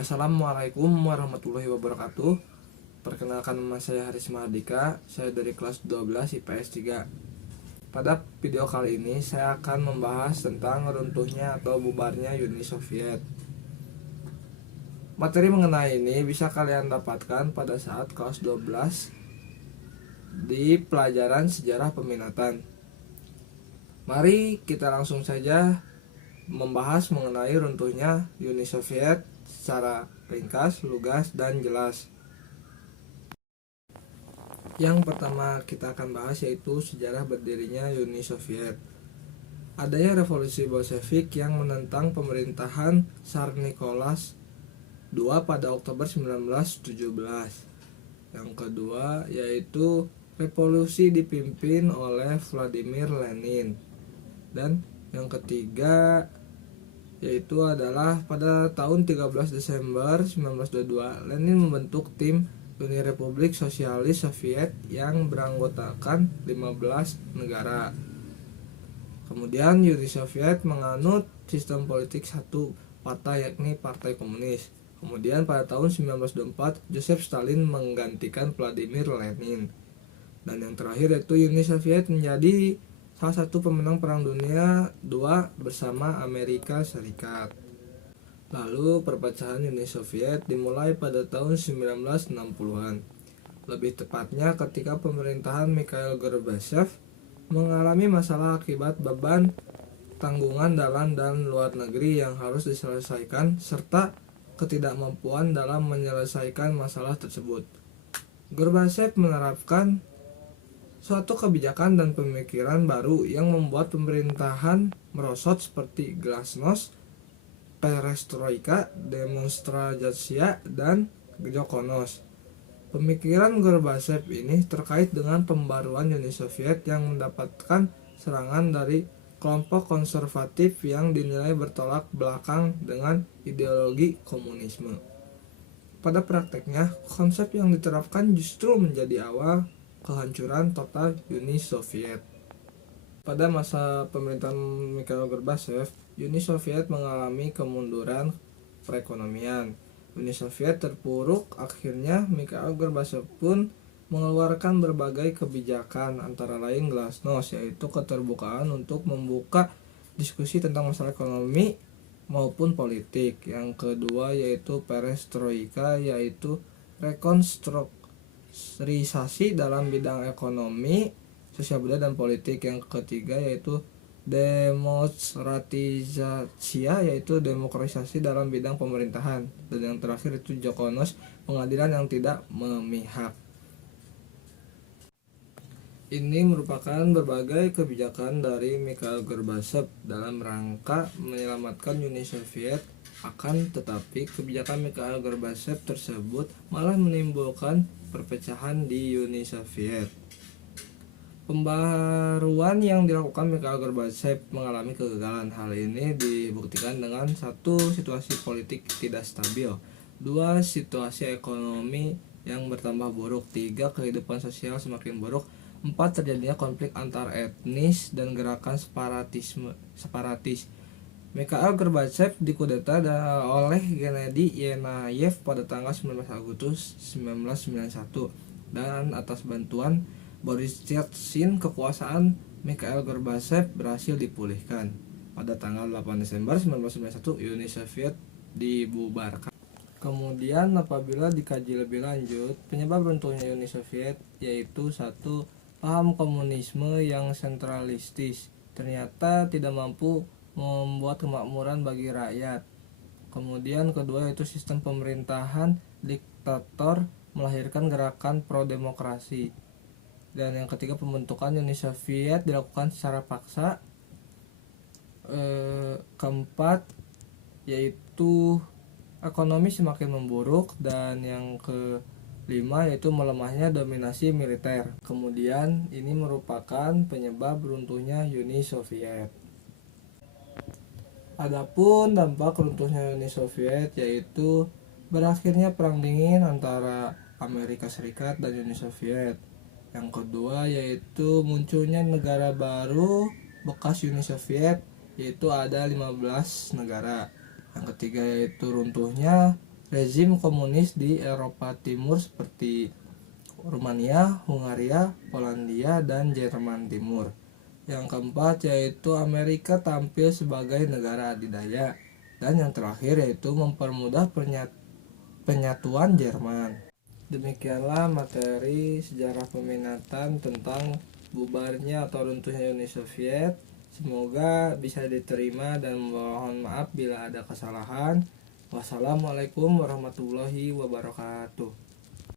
Assalamualaikum warahmatullahi wabarakatuh. Perkenalkan, nama saya Haris Mahardika. Saya dari kelas 12 IPS 3. Pada video kali ini saya akan membahas tentang runtuhnya atau bubarnya Uni Soviet. Materi mengenai ini bisa kalian dapatkan pada saat kelas 12 di pelajaran sejarah peminatan. Mari kita langsung saja membahas mengenai runtuhnya Uni Soviet secara ringkas, lugas, dan jelas. Yang pertama kita akan bahas yaitu sejarah berdirinya Uni Soviet. Adanya revolusi Bolshevik yang menentang pemerintahan Tsar Nicholas II pada Oktober 1917. Yang kedua yaitu revolusi dipimpin oleh Vladimir Lenin. Dan yang ketiga yaitu adalah pada tahun 13 Desember 1922 Lenin membentuk tim Uni Republik Sosialis Soviet yang beranggotakan 15 negara. Kemudian Uni Soviet menganut sistem politik satu partai, yakni Partai Komunis. Kemudian pada tahun 1924 Joseph Stalin menggantikan Vladimir Lenin. Dan yang terakhir yaitu Uni Soviet menjadi salah satu pemenang Perang Dunia II bersama Amerika Serikat. Lalu perpecahan Uni Soviet dimulai pada tahun 1960-an. Lebih tepatnya ketika pemerintahan Mikhail Gorbachev mengalami masalah akibat beban tanggungan dalam dan luar negeri yang harus diselesaikan serta ketidakmampuan dalam menyelesaikan masalah tersebut. Gorbachev menerapkan suatu kebijakan dan pemikiran baru yang membuat pemerintahan merosot seperti glasnost, perestroika, demonstrasia, dan Jokonos. Pemikiran Gorbachev ini terkait dengan pembaruan Uni Soviet yang mendapatkan serangan dari kelompok konservatif yang dinilai bertolak belakang dengan ideologi komunisme. Pada prakteknya, konsep yang diterapkan justru menjadi awal kehancuran total Uni Soviet. Pada masa pemerintahan Mikhail Gorbachev, Uni Soviet mengalami kemunduran perekonomian. Uni Soviet terpuruk, akhirnya Mikhail Gorbachev pun mengeluarkan berbagai kebijakan, antara lain glasnost, yaitu keterbukaan untuk membuka diskusi tentang masalah ekonomi maupun politik. Yang kedua yaitu perestroika, yaitu rekonstruksi dalam bidang ekonomi, sosial budaya, dan politik. Yang ketiga yaitu demokratisasia, yaitu demokratisasi dalam bidang pemerintahan. Dan yang terakhir itu Jokonos, pengadilan yang tidak memihak. Ini merupakan berbagai kebijakan dari Mikhail Gorbachev dalam rangka menyelamatkan Uni Soviet. Akan tetapi kebijakan Mikhail Gorbachev tersebut malah menimbulkan perpecahan di Uni Soviet. Pembaruan yang dilakukan Mikhail Gorbachev mengalami kegagalan. Hal ini dibuktikan dengan satu, situasi politik tidak stabil; dua, situasi ekonomi yang bertambah buruk; tiga, kehidupan sosial semakin buruk; empat, terjadinya konflik antar etnis dan gerakan separatis. Mikhail Gorbachev dikudeta oleh Gennady Yenayev pada tanggal 19 Agustus 1991 dan atas bantuan Boris Yeltsin kekuasaan Mikhail Gorbachev berhasil dipulihkan. Pada tanggal 8 Desember 1991 Uni Soviet dibubarkan. Kemudian apabila dikaji lebih lanjut, penyebab runtuhnya Uni Soviet yaitu satu, paham komunisme yang sentralistis ternyata tidak mampu membuat kemakmuran bagi rakyat. Kemudian kedua yaitu sistem pemerintahan diktator melahirkan gerakan pro-demokrasi. Dan yang ketiga, pembentukan Uni Soviet dilakukan secara paksa. Keempat yaitu ekonomi semakin memburuk. Dan yang kelima yaitu melemahnya dominasi militer. Kemudian ini merupakan penyebab runtuhnya Uni Soviet. Adapun dampak runtuhnya Uni Soviet yaitu berakhirnya Perang Dingin antara Amerika Serikat dan Uni Soviet. Yang kedua yaitu munculnya negara baru bekas Uni Soviet, yaitu ada 15 negara. Yang ketiga yaitu runtuhnya rezim komunis di Eropa Timur seperti Rumania, Hungaria, Polandia, dan Jerman Timur. Yang keempat yaitu Amerika tampil sebagai negara adidaya. Dan yang terakhir yaitu mempermudah penyatuan Jerman. Demikianlah materi sejarah peminatan tentang bubarnya atau runtuhnya Uni Soviet. Semoga bisa diterima dan mohon maaf bila ada kesalahan. Wassalamualaikum warahmatullahi wabarakatuh.